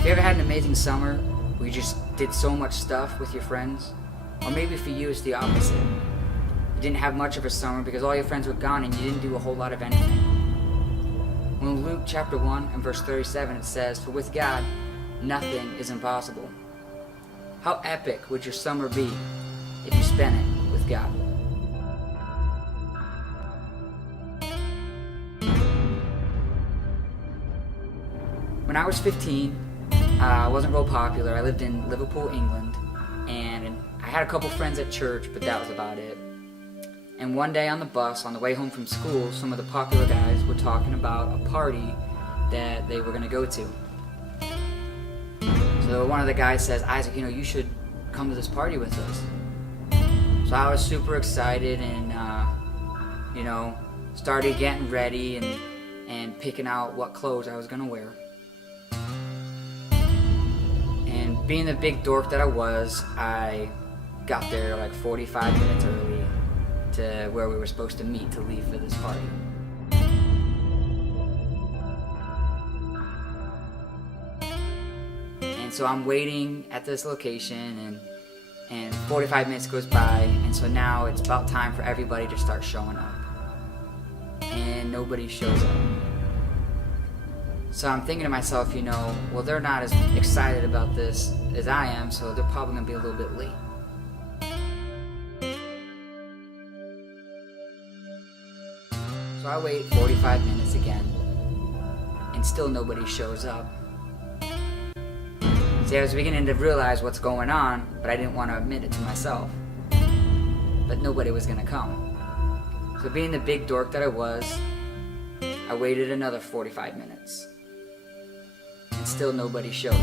Have you ever had an amazing summer where you just did so much stuff with your friends? Or maybe for you it's the opposite. You didn't have much of a summer because all your friends were gone and you didn't do a whole lot of anything. Well, in Luke chapter 1 and verse 37 it says, "For with God, nothing is impossible." How epic would your summer be if you spent it with God? When I was 15, I wasn't real popular. I lived in Liverpool, England, and I had a couple friends at church, but that was about it. And one day on the bus, on the way home from school, some of the popular guys were talking about a party that they were going to go to. So one of the guys says, "Isaac, you should come to this party with us." So I was super excited and, started getting ready and picking out what clothes I was going to wear. And being the big dork that I was, I got there like 45 minutes early to where we were supposed to meet to leave for this party. And so I'm waiting at this location and 45 minutes goes by, and so now it's about time for everybody to start showing up. And nobody shows up. So I'm thinking to myself, well, they're not as excited about this as I am, so they're probably going to be a little bit late. So I wait 45 minutes again, and still nobody shows up. See, I was beginning to realize what's going on, but I didn't want to admit it to myself. But nobody was going to come. So being the big dork that I was, I waited another 45 minutes. And still nobody showed.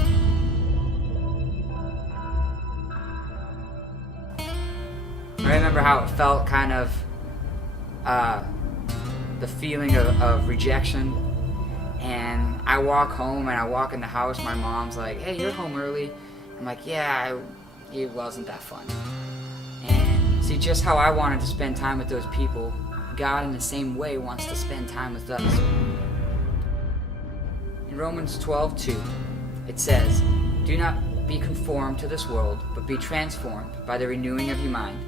I remember how it felt, kind of, the feeling of rejection. And I walk home and I walk in the house, my mom's like, "Hey, you're home early." I'm like, "Yeah, it wasn't that fun." And see, just how I wanted to spend time with those people, God in the same way wants to spend time with us. In Romans 12:2, it says, "Do not be conformed to this world, but be transformed by the renewing of your mind,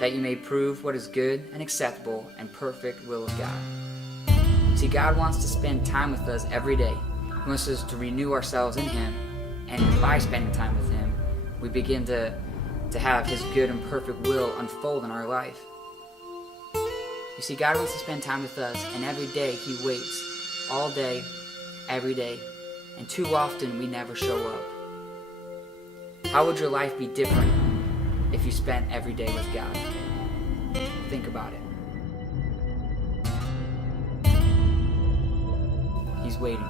that you may prove what is good and acceptable and perfect will of God." See, God wants to spend time with us every day. He wants us to renew ourselves in Him, and by spending time with Him, we begin to have His good and perfect will unfold in our life. You see, God wants to spend time with us, and every day He waits, all day, every day, and too often we never show up. How would your life be different if you spent every day with God? Think about it. He's waiting.